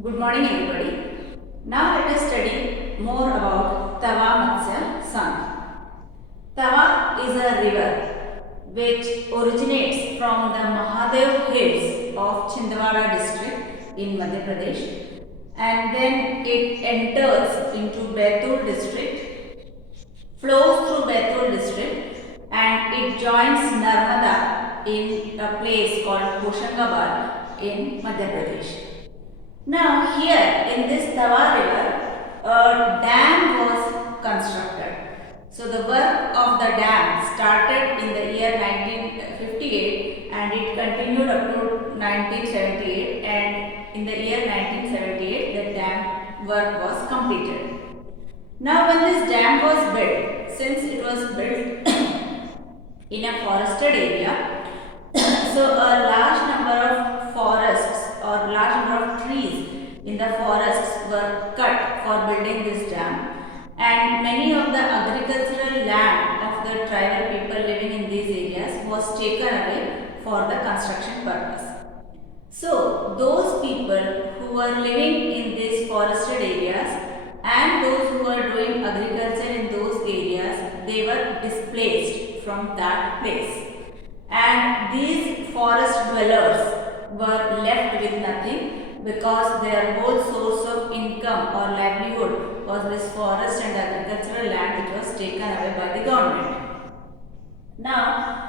Good morning everybody. Now let us study more about Tava Matsya Sangh. Tava is a river which originates from the Mahadev hills of Chhindwara district in Madhya Pradesh, and then it enters into Baitul district, flows through Baitul district, and it joins Narmada in a place called Hoshangabad in Madhya Pradesh. Now here in this Tava river, a dam was constructed. So the work of the dam started in the year 1958 and it continued up to 1978, and in the year 1978 the dam work was completed. Now when this dam was built, since it was built in a forested area, so a large number of forests or large number of trees in the forests were cut for building this dam, and many of the agricultural land of the tribal people living in these areas was taken away for the construction purpose. So those people who were living in these forested areas and those who were doing agriculture in those areas, they were displaced from that place, and these forest dwellers were left with nothing because their whole source of income or livelihood was this forest and agricultural land which was taken away by the government. Now,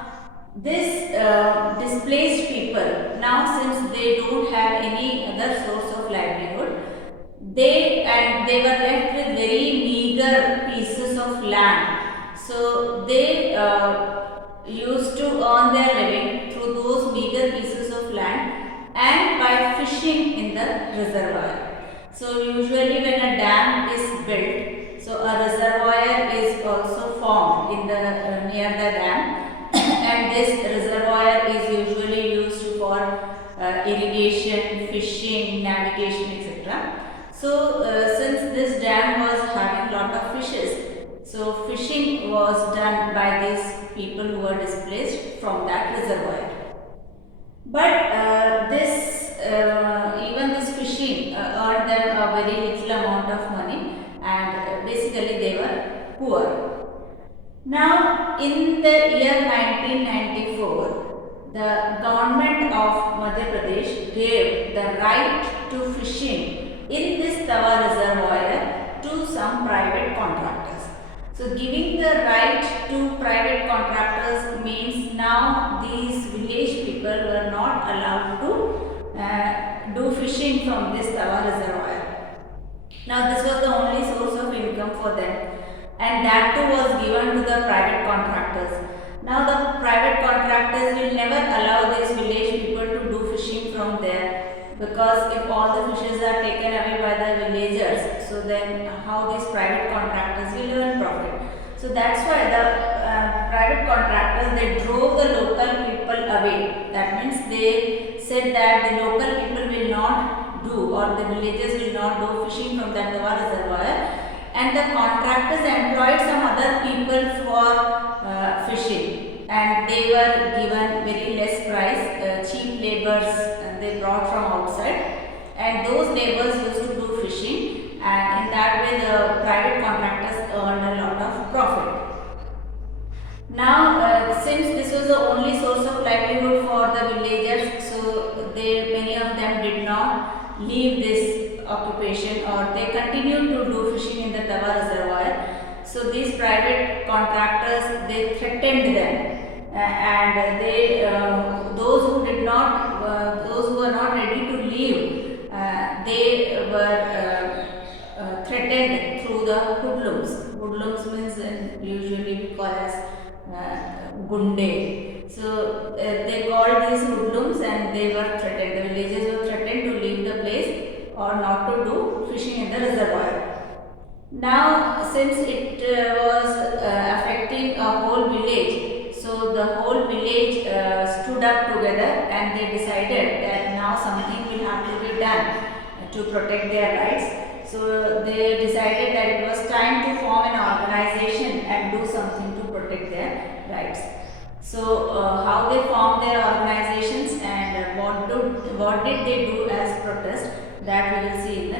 this displaced people, now since they don't have any other source of livelihood, they were left with very meager pieces of land. So they used to earn their living through those meager pieces of land and by fishing in the reservoir. So usually when a dam is built, so a reservoir is also formed in the near the dam, and this reservoir is usually used for irrigation, fishing, navigation, etc. So since this dam was having lot of fishes, so fishing was done by these people who were displaced from that reservoir. But even this fishing earned them a very little amount of money, and basically they were poor. Now in the year 1994, the government of Madhya Pradesh gave the right to fishing in this Tava reservoir to some private contractors. So giving the right to private contractors means now these village people were not allowed to do fishing from this Tava reservoir. Now this was the only source of income for them, and that too was given to the private contractors. Now the private contractors will never allow these village people to do fishing from there, because if all the fishes are taken away by the villagers, so then how these private contractors will earn profit. So that's why the private contractors, they drove the local people away. That means they said that the local people will not do, or the villagers will not do fishing from that Tava reservoir, and the contractors employed some other people for fishing, and they were given very less price, cheap laborers they brought from outside, and those laborers used to do fishing, and in that way the private contractors earned a lot of profit. Now since this was the only source of livelihood for the villagers, so many of them did not leave this occupation, or they continued to do fishing in the Tava reservoir. So these private contractors, they threatened them, and they those who did not those who were not ready to leave, they were threatened through the hoodlums. Hoodlums means usually we call as gunde. So they called these hoodlums, and they were threatened. The villagers were threatened to leave the place or not to do fishing in the reservoir. Now since it was affecting a whole village, so the whole village stood up together, and they decided that now something will have to be done to protect their rights. So they decided that it was time to form an organization and do something to protect their rights. So how they formed their organizations and what did they do as protest, that we will see in